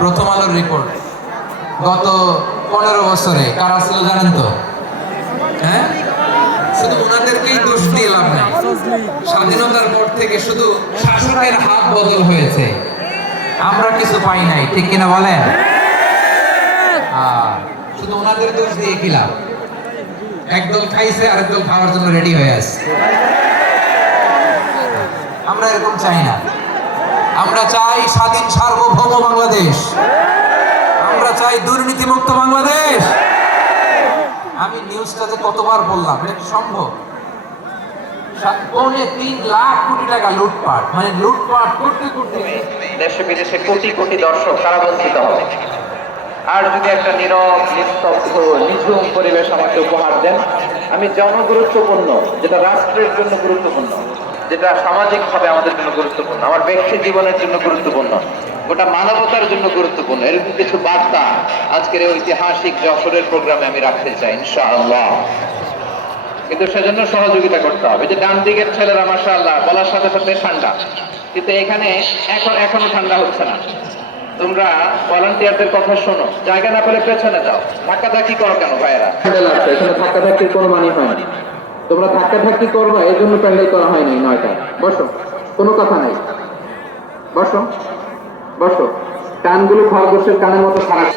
প্রথম আলোর রিপোর্ট গত পনেরো বছরে, কারা ছিল জানেন তো? হ্যাঁ? শুধু ওনাদেরকেই দোষ দিয়ে লাভ নাই। স্বাধীনতার পর থেকে শুধু শাসকের হাত বদল হয়েছে। আমরা কিছু পাই নাই, ঠিক কিনা বলেন? শুধু ওনাদের দোষ দিয়ে কি লাভ? একদল খাইছে, আরেক দল খাওয়ার জন্য রেডি হয়ে আছে। আমরা এরকম চাই না। আমরা চাই স্বাধীন সার্বভৌম বাংলাদেশ। আমরা চাই দুর্নীতিমুক্ত বাংলাদেশ। আমি নিউজটা যে কতবার বললাম, এটা সম্ভব? তিন লাখ কোটি টাকা লুটপাট মানে লুটপাট দেশে বিদেশে কোটি কোটি দর্শক আর যদি একটা পরিবেশ আমাকে উপহার দেন, আমি জনগুরুত্বপূর্ণ, যেটা রাষ্ট্রের জন্য গুরুত্বপূর্ণ। যেটা সামাজিকভাবে আমাদের জন্য গুরুত্বপূর্ণ, আমার ব্যক্তি জীবনের জন্য গুরুত্বপূর্ণ, গোটা মানবতার জন্য গুরুত্বপূর্ণ, এরকম কিছু বার্তা আজকের ঐতিহাসিক যশোরের প্রোগ্রামে আমি রাখতে চাই, ইনশাআল্লাহ। কিন্তু সেজন্য সহযোগিতা করতে হবে। যে ডান দিকের ছেলেরা, মাশাআল্লাহ, বলার সাথে সাথে ঠান্ডা। কিন্তু এখানে এখন এখনও ঠান্ডা হচ্ছে না। তোমরা ভলান্টিয়ারদের কথা শোনো। জায়গা না পেলে পেছনে যাও। ধাক্কা ধাক্কি করো কেন ভাইয়েরা? ধাক্কা ধাক্কির কোনো মানে হয় না তোমরা ধাক্কা ধাক্কি করবে এই জন্য প্যান্ডেল করা হয়নি নয়টা বসো কোনো কথা নাই বসো বসো কানগুলো খরগোশের কানের মতো খারাপ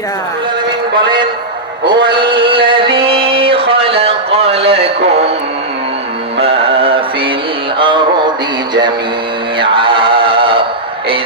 العالمين বলেন هو الذي خلق لكم ما في الأرض جميعا এই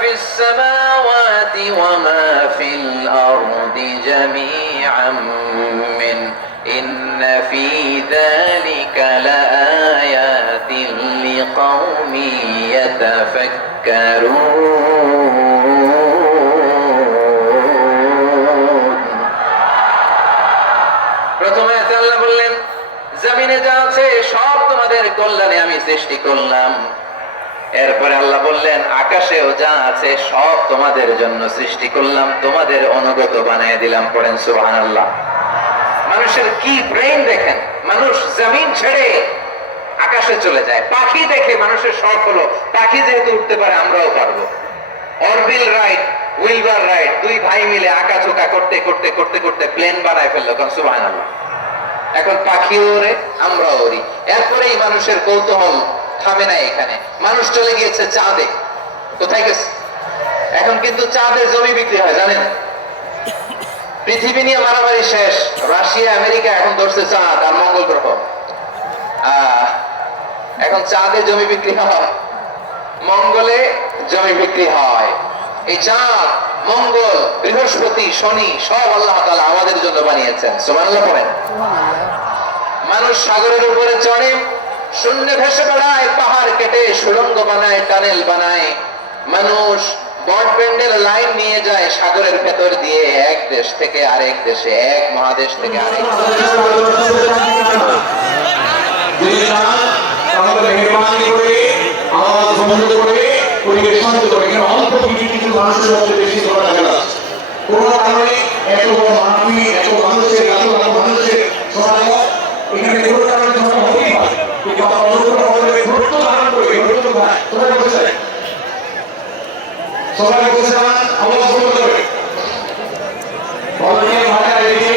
ফিস সামাওয়াতি ওয়া মা ফিল আরদি জামিআন মিন। ইন্না ফি যালিকা লাআয়াতিন লিকাউমিন ইয়াতাফাক্কারুন। প্রথমে আল্লাহ বললেন, জমিনে যা আছে সব তোমাদের কল্যাণে আমি সৃষ্টি করলাম। এরপরে আল্লাহ বললেন, আকাশেও যা আছে সব তোমাদের জন্য সৃষ্টি করলাম, তোমাদের অনুগত বানিয়ে দিলাম, পড়েন সুবহান আল্লাহ মানুষের কি ব্রেন দেখেন? মানুষ জমিন ছেড়ে আকাশে চলে যায়। পাখি দেখে মানুষের শখ হলো, পাখি যেহেতু উঠতে পারে, আমরাও পারব। অরবিল রাইট, উইলবার রাইট, দুই ভাই মিলে আঁকা চোকা করতে করতে করতে করতে প্লেন বানায় ফেলল, কারণ সুবাহ এখন পাখি ওরে, আমরাও ওরি। এরপরেই মানুষের কৌতূহল থামে না এখানে। মানুষ চলে গিয়েছে চাঁদে। কোথায় গেছে? এখন কিন্তু চাঁদে জমি বিক্রি হয় জানেন? পৃথিবী নিয়ে মারামারি শেষ। রাশিয়া আমেরিকা এখন ধরছে চাঁদ আর মঙ্গল গ্রহ। এখন চাঁদে জমি বিক্রি হয় মঙ্গলে জমি বিক্রি হয়। এই চাঁদ মঙ্গল বৃহস্পতি শনি সব আল্লাহ আমাদের জন্য বানিয়েছেন। পড়েন। মানুষ সাগরের উপরে চড়ে শূন্য ভেসে বেড়ায় পাহাড় কেটে সুড়ঙ্গ বানায়, টানেল বানায়। মানুষ ব্রডব্যান্ডের লাইন নিয়ে যায় সাগরের ভেতর দিয়ে, এক দেশ থেকে আরেক দেশে, এক মহাদেশ থেকে আরেক যদি চান তাহলে মেহরবানি করে আওয়াজ বন্ধ করে পরিবেশ শান্ত করে এখানে অল্প কিছু কিছু মানুষের মধ্যে বেশি করা যাবে না কোনো কারণে এত বড় মানবী এত মানুষের এত বড় মানুষের সমাগম এখানে কোনো কারণে ঝগড়া হতেই পারে কিন্তু আপনার অনুগ্রহ করবে ধৈর্য ধারণ করবে ধৈর্য ধারণ সবাই বসে সবাই বসে যান আওয়াজ বন্ধ করে অলরেডি ভাইরা এদিকে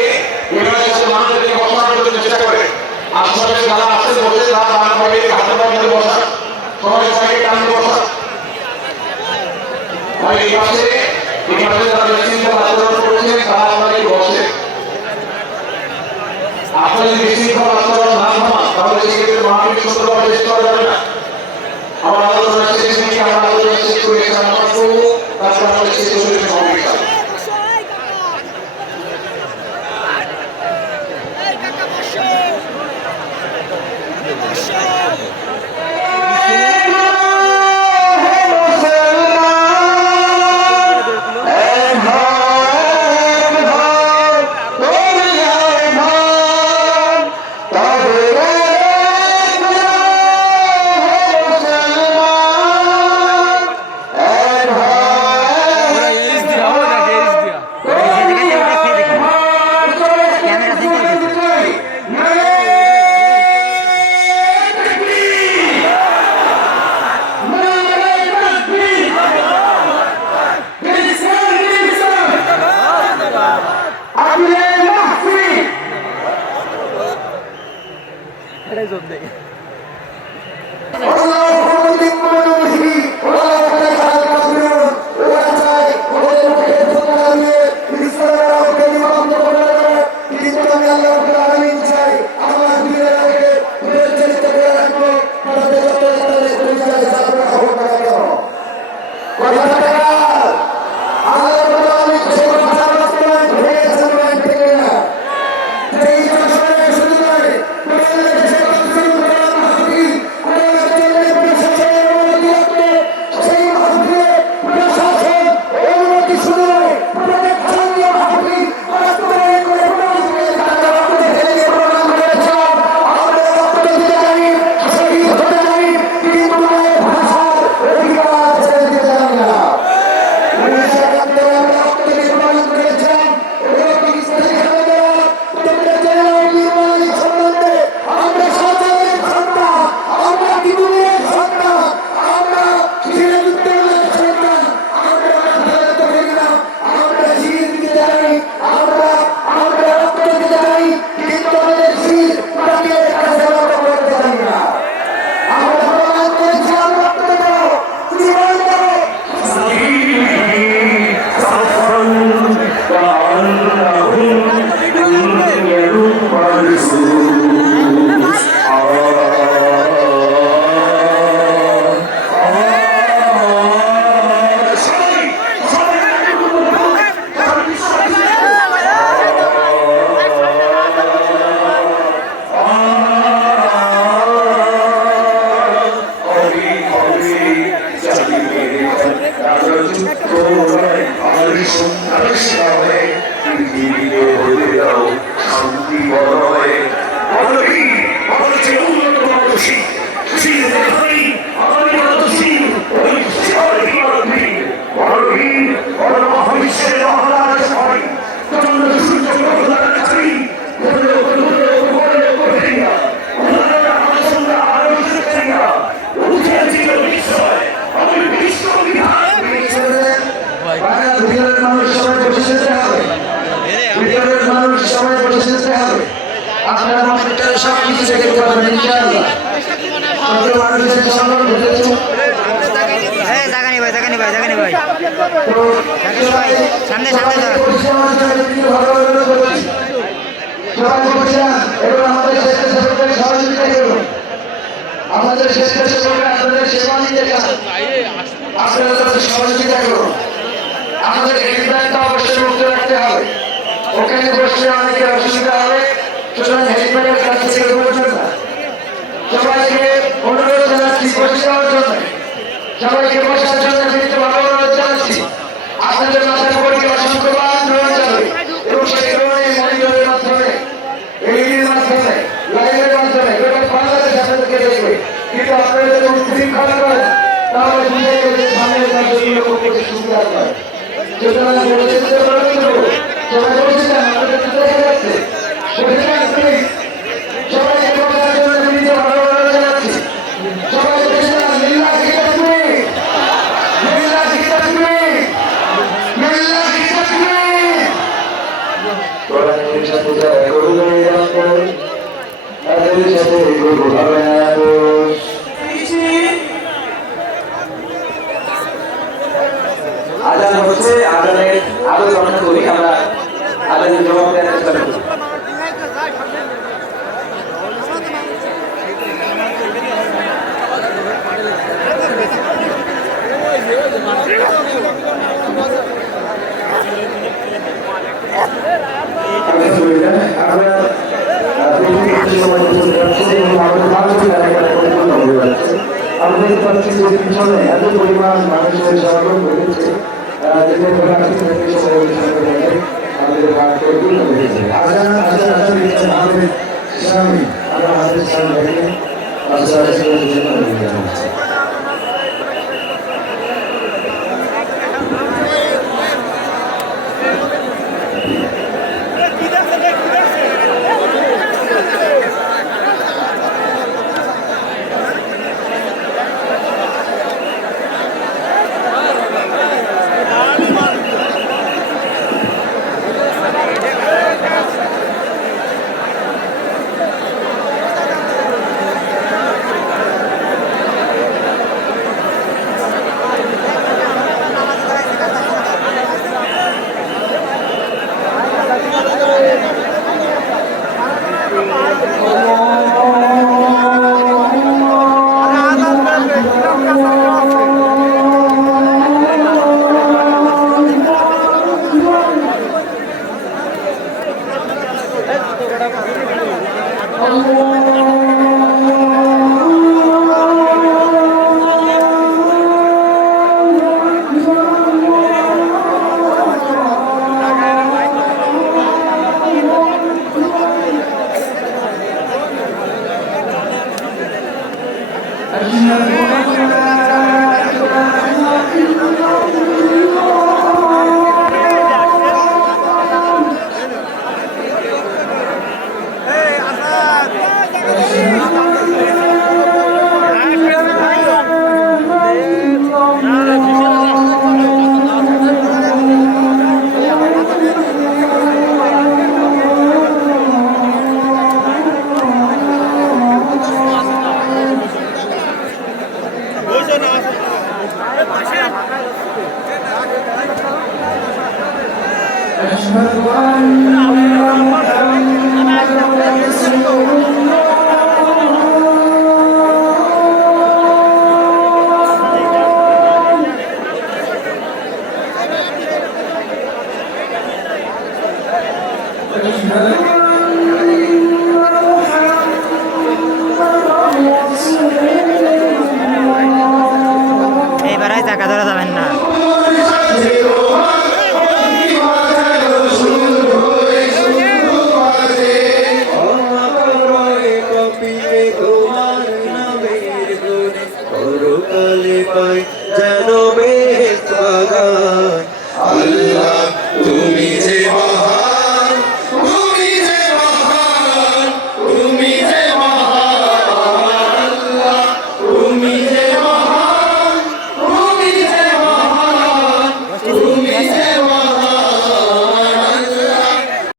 বিনয়ের সাথে মানুষদেরকে বসানোর জন্য চেষ্টা করে আশপাশে যারা আছে বসে তারা দান করে হাতে পায়ে বসা সবাই সবাইকে টান বসা ভাই এই পাশে এই পাশে যারা ব্যক্তিগত আচরণ করেছেন তারা আমাদের বসে আপনারা যদি ব্যক্তিগত আচরণ না থামান তাহলে সেক্ষেত্রে মহাবীর সুন্দরভাবে শেষ করা যাবে না আমার আলোচনা শেষ নিয়ে আমার আলোচনা শেষ করে এখানে করব তারপর আমাদের শেষ করে মহাবীর Ej, তো ভাই, সামনে, সামনে আমাদের আপনাদের সেবা নিতে চান আপনারা তাদের সহযোগিতা করুন আমাদের হেলিপ্যাডটা অবশ্যই মুক্ত রাখতে হবে। ওখানে বসলে অনেকের অসুবিধা হবে। সুতরাং হেলিপ্যাডের কাছ থেকে সবাইকে অনুরোধ জানাচ্ছি, বসে যাওয়ার জন্য। সবাইকে বসার জন্য বিনীত ভাবে অনুরোধ জানাচ্ছি। আপনাদের মাথার উপরে অসংখ্য বার ড্রোন যাবে এবং সেই ড্রোনে মনিটরের মাধ্যমে এলইডির মাধ্যমে কিন্তু তাহলে বুঝে গেলে সামনে করতে সুবিধা হয়। সুতরাং বলে সবাই বলছিলেন আপনাদের তো দেখা যাচ্ছে বলেছিলেন প্লিজ সবাইকে বসার জন্য বিনীত ভাবে অনুরোধ জানাচ্ছি সবাই বলেছিলেন লিল্লাহি তাকবীর লিল্লাহি তাকবীর লিল্লাহি তাকবীর কোরআনের সাথে যারা করবে আপন তাদের সাথে করব হবে না আপোষ। আজান হচ্ছে আজানের আরও করি আমরা আজানের জবাব দেওয়ার চেষ্টা করি আমাদের পাচ্ছি যে পিছনে এত পরিমাণ মানুষের সমাগম ঘটেছে যেটা অনুষ্ঠান করে আমাদের আজান আজান আজান দিচ্ছেন আমাদের স্বামী আমরা আমাদের স্বামী 감사합니다. এইবার জায়গা ধরা যাবেন না। যেন বেশ